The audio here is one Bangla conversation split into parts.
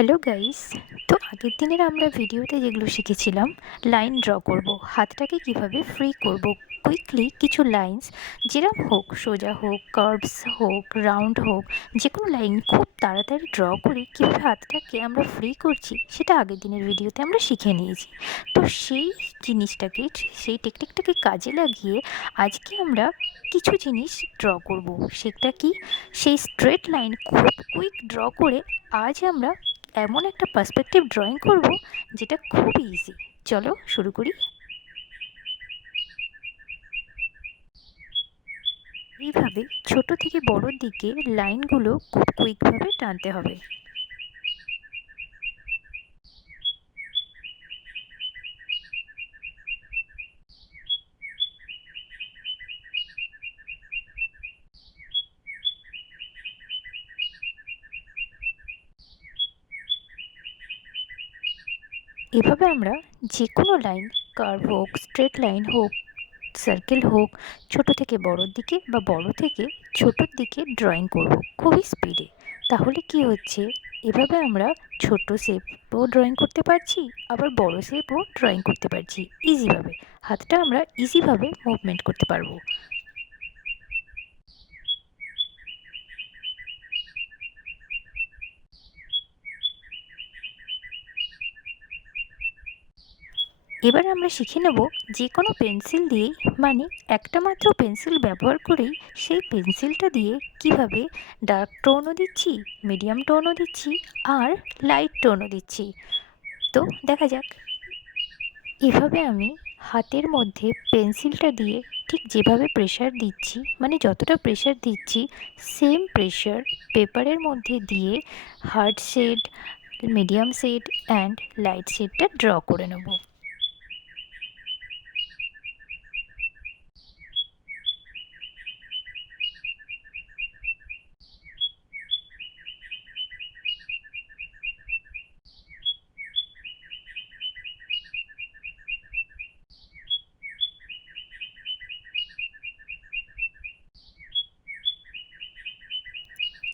Hello guys. তো আগের দিনের আমরা ভিডিওতে যেগুলো শিখেছিলাম, লাইন ড্র করব, হাতটাকে কিভাবে ফ্রি করব, কুইকলি কিছু লাইন্স যেরকম হোক, সোজা হোক, কার্ভস হোক, রাউন্ড হোক, যে কোনো লাইন খুব তাড়াতাড়ি ড্র করে কীভাবে হাতটাকে আমরা ফ্রি করছি সেটা আগের দিনের ভিডিওতে আমরা শিখে নিয়েছি। তো সেই জিনিসটাকে, সেই টেকনিকটাকে কাজে লাগিয়ে আজকে আমরা কিছু জিনিস ড্র করব। সেটা কি? সেই স্ট্রেট লাইন খুব কুইক ড্র করে আজ আমরা এমন একটা পার্সপেক্টিভ ড্রয়িং করব যেটা খুবই ইজি। চলো শুরু করি। এইভাবে ছোট থেকে বড়োর দিকে লাইনগুলো খুব কুইকভাবে টানতে হবে। এভাবে আমরা যে কোনো লাইন, কার্ভ হোক, স্ট্রেট লাইন হোক, সার্কেল হোক, ছোট থেকে বড়োর দিকে বা বড় থেকে ছোটোর দিকে ড্রয়িং করব খুবই স্পিডে। তাহলে কি হচ্ছে, এভাবে আমরা ছোট শেপও ড্রয়িং করতে পারছি, আবার বড় শেপও ড্রয়িং করতে পারছি ইজিভাবে। হাতটা আমরা ইজিভাবে মুভমেন্ট করতে পারবো। এবার আমরা শিখে নেব যে কোনো পেন্সিল দিয়েই, মানে একটা মাত্র পেন্সিল ব্যবহার করেই সেই পেন্সিলটা দিয়ে কিভাবে ডার্ক টোনও দিচ্ছি, মিডিয়াম টোনও দিচ্ছি, আর লাইট টোনও দিচ্ছি। তো দেখা যাক। এভাবে আমি হাতের মধ্যে পেন্সিলটা দিয়ে ঠিক যেভাবে প্রেশার দিচ্ছি, মানে যতটা প্রেশার দিচ্ছি সেম প্রেশার পেপারের মধ্যে দিয়ে hard shade, medium shade and light শেডটা ড্র করে নেব।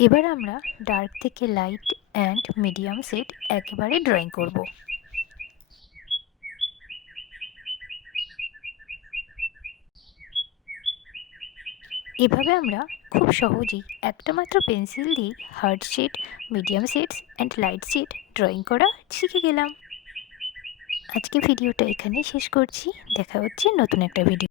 এবার আমরা ডার্ক থেকে লাইট অ্যান্ড মিডিয়াম শেড একেবারে ড্রয়িং করব। এভাবে আমরা খুব সহজেই একটা মাত্র পেন্সিল দিয়ে hard shade, medium shades and light shade drawing করা শিখে গেলাম। আজকে ভিডিওটা এখানেই শেষ করছি। দেখা হচ্ছে নতুন একটা ভিডিও।